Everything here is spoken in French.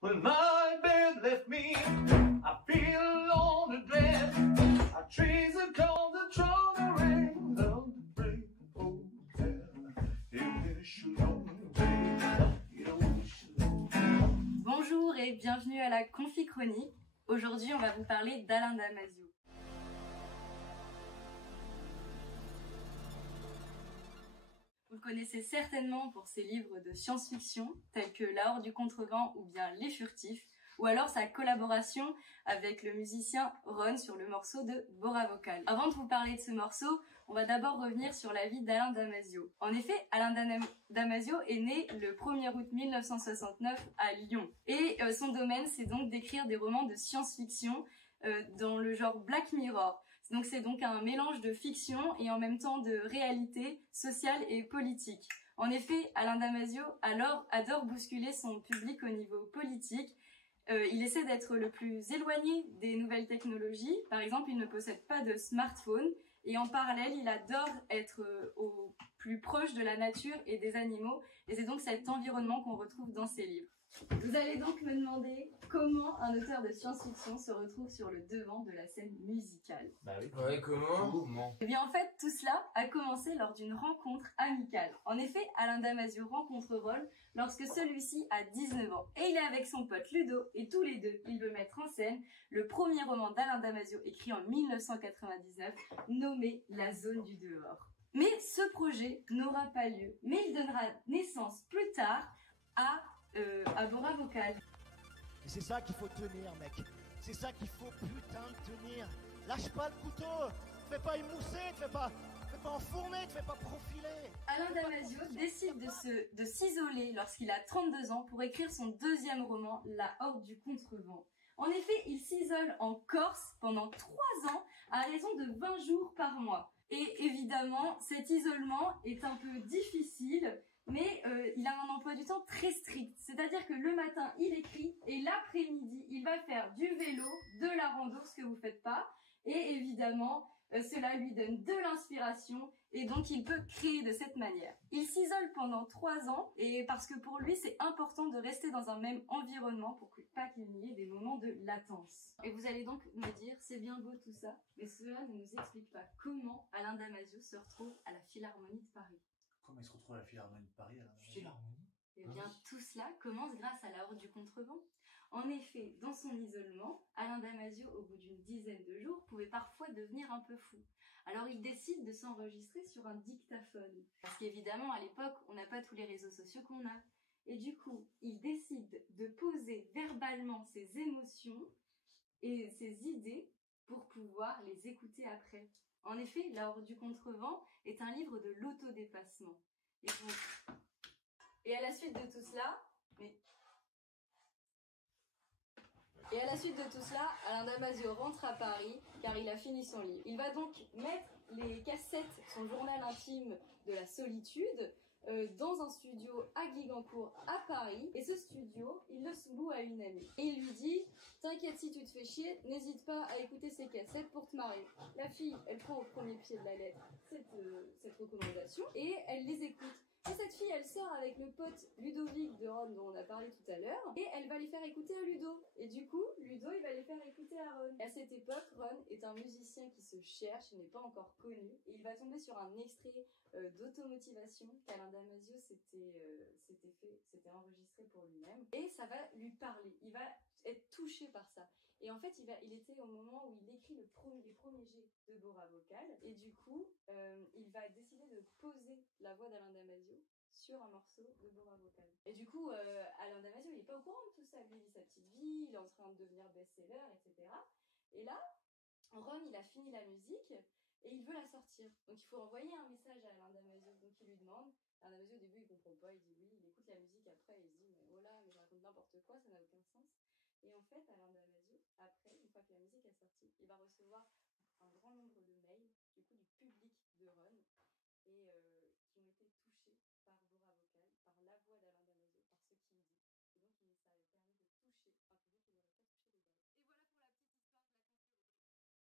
When my bed left me, I feel alone and dread. Our trees are cold and trundling down the break of hotel. Bonjour et bienvenue à la Confi Chronique. Aujourd'hui, on va vous parler d'Alain Damasio. Vous le connaissez certainement pour ses livres de science-fiction, tels que La Horde du Contrevent ou bien Les Furtifs, ou alors sa collaboration avec le musicien Ron sur le morceau de Bora Vocal. Avant de vous parler de ce morceau, on va d'abord revenir sur la vie d'Alain Damasio. En effet, Alain Damasio est né le 1er août 1969 à Lyon. Et son domaine, c'est donc d'écrire des romans de science-fiction dans le genre Black Mirror. Donc c'est donc un mélange de fiction et en même temps de réalité sociale et politique. En effet, Alain Damasio adore bousculer son public au niveau politique. Il essaie d'être le plus éloigné des nouvelles technologies. Par exemple, il ne possède pas de smartphone. Et en parallèle, il adore être au plus proche de la nature et des animaux. Et c'est donc cet environnement qu'on retrouve dans ses livres. Vous allez donc me demander comment un auteur de science-fiction se retrouve sur le devant de la scène musicale. Bah oui. Ouais, comment? Eh bien en fait, tout cela a commencé lors d'une rencontre amicale. En effet, Alain Damasio rencontre Ron lorsque celui-ci a 19 ans. Et il est avec son pote Ludo, et tous les deux, il veut mettre en scène le premier roman d'Alain Damasio écrit en 1999, nommé La Zone du Dehors. Mais ce projet n'aura pas lieu, mais il donnera naissance plus tard à Bora Vocal. Et c'est ça qu'il faut tenir, mec. C'est ça qu'il faut putain de tenir. Lâche pas le couteau. Fais pas émousser, fais pas enfourner, fais pas profiler. Alain Damasio décide de s'isoler lorsqu'il a 32 ans pour écrire son deuxième roman, La Horde du Contrevent. En effet, il s'isole en Corse pendant 3 ans à raison de 20 jours par mois. Et évidemment, cet isolement est un peu difficile, mais il a un emploi du temps très strict. C'est-à-dire que le matin, il écrit et l'après-midi, il va faire du vélo, de la rando, ce que vous faites pas. Et évidemment, cela lui donne de l'inspiration et donc il peut créer de cette manière. Il s'isole pendant 3 ans et parce que pour lui, c'est important de rester dans un même environnement pour pas qu'il n'y ait des moments de latence. Et vous allez donc me dire, c'est bien beau tout ça, mais cela ne nous explique pas comment Alain Damasio se retrouve à la Philharmonie de Paris. Comment il se retrouve à la Philharmonie de Paris alors? Philharmonie? Eh bien, tout cela commence grâce à La Horde du Contrevent. En effet, dans son isolement, Alain Damasio, au bout d'une dizaine de jours, pouvait parfois devenir un peu fou. Alors il décide de s'enregistrer sur un dictaphone. Parce qu'évidemment, à l'époque, on n'a pas tous les réseaux sociaux qu'on a. Et du coup, il décide de poser verbalement ses émotions et ses idées pour pouvoir les écouter après. En effet, La Horde du Contrevent est un livre de l'autodépassement. Et à la suite de tout cela, Alain Damasio rentre à Paris car il a fini son livre. Il va donc mettre les cassettes, son journal intime de la solitude, dans un studio à Guigancourt à Paris. Et ce studio, il le loue à une amie. Et il lui dit, t'inquiète si tu te fais chier, n'hésite pas à écouter ces cassettes pour te marrer. La fille, elle prend au premier pied de la lettre cette recommandation et elle les écoute. Et cette fille, elle sort avec le pote Ludovic de Ron dont on a parlé tout à l'heure et elle va les faire écouter à Ludo. Et du coup, Ludo, il va les faire écouter à Ron. Et à cette époque, Ron est un musicien qui se cherche, il n'est pas encore connu et il va tomber sur un extrait d'automotivation qu'Alain Damasio s'était enregistré pour lui-même et ça va lui parler. Il va être touché par ça. Et en fait, il était au moment où il écrit les premiers jets de Bora Vocal. Et du coup, il va décider de poser la voix d'Alain Damasio sur un morceau de Bora Vocal. Et du coup, Alain Damasio, il n'est pas au courant de tout ça. Lui, il vit sa petite vie, il est en train de devenir best-seller, etc. Et là, Ron, il a fini la musique et il veut la sortir. Donc, il faut envoyer un message à Alain Damasio. Donc, il lui demande. Alain Damasio, au début, il comprend pas. Il dit oui, il écoute la musique. Après, il se dit, mais voilà, mais je raconte n'importe quoi, ça n'a aucun sens. Et en fait, Alain Damasio, après, une fois que la musique est sortie, il va recevoir un grand nombre de